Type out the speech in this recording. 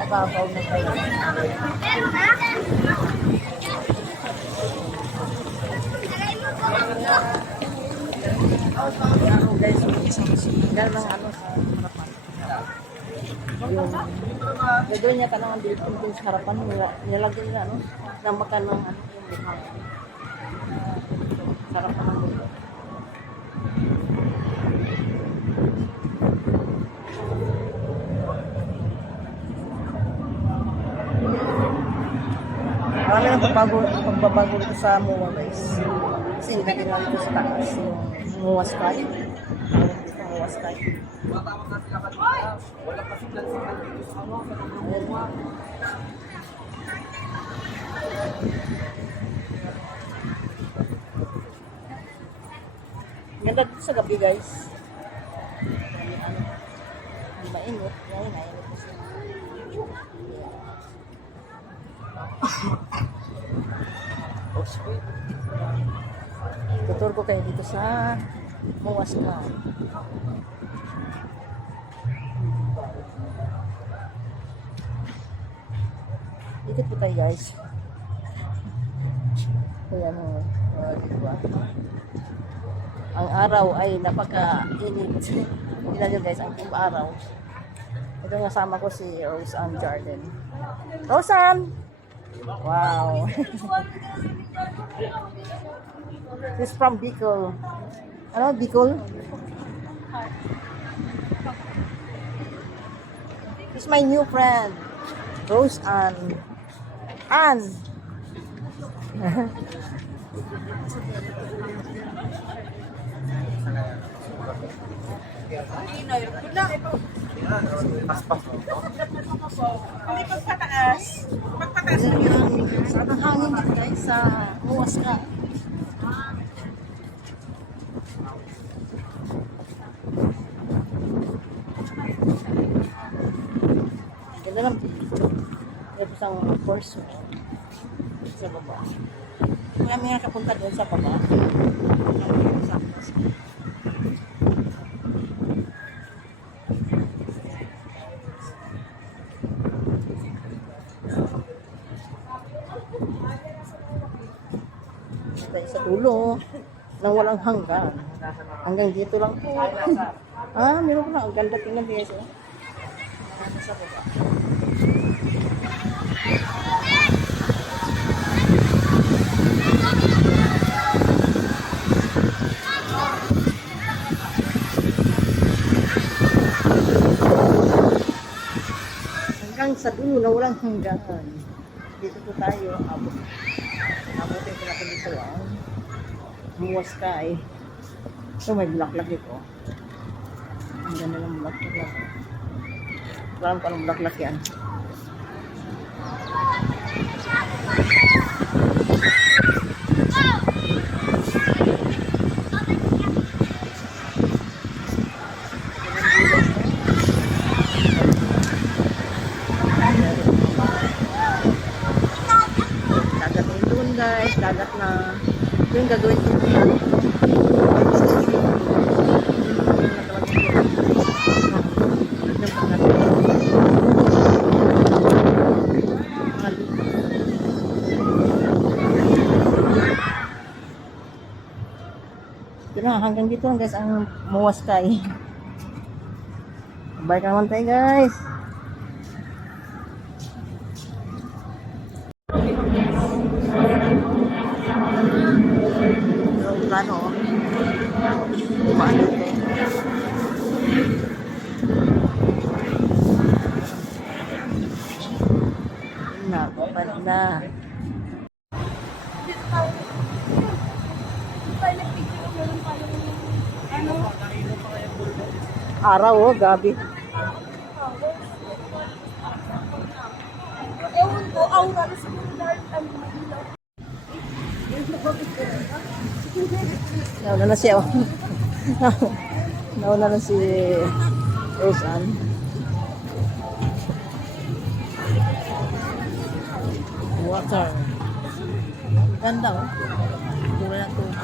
Mababaw na kayo. Ano guys, ganun lang ano sa harapan. Yung gagawin niya ka ng building din sa harapan, nilagyan niya ano, nang makan ng ano, yung mukha. Sa harapan ng building. Marami ng pagbabago dito sa MOA guys. Kasi nilagyan nila dito sa taas yung MOA Sky. Dito MOA Sky. Ganda dito sa gabi guys. Mainit. Yan, mainit kasi. Tutur ko kayo dito sa MOA Sky. Dikit po tayo guys. Ayan o. Diba? Ang araw ay napaka-init. Tingnan nyo guys, ang araw. Ito yung kasama ko si Roseanne Jordan. Roseanne! Wow! She's from Bicol. Ano? Bicol? She's my new friend. Roseanne. Anne! Pagpataas. Sa hangin dito guys, sa MOA Sky. Ganda lang dito. Ito isang course sa baba. Kaya may nakapunta doon sa baba. Tayo sa dulo nang walang hanggan. Hanggang dito lang po. Meron ko na. Ang ganda tingnan din siya. Sa baba. Hanggang sa dulo na walang hanggan. Dito po tayo. Abutin ko natin dito ang MOA Sky. So may bulaklak dito. Ang ganda ng bulaklak. Alam ko anong bulaklak yan. Dagat na doon guys. Dagat na. Yung gagawin ko Ito na, hanggang dito lang guys ang MOA Sky. Bye ka naman tayo guys. Plano, paano ito? Nakapad na. Araw oh, gabi. Ewan ko, aura na siguro dahil ilaw. Nauna na siya. Nauna na si Roseanne. Water. Ganda oh. Kulay ng tubig.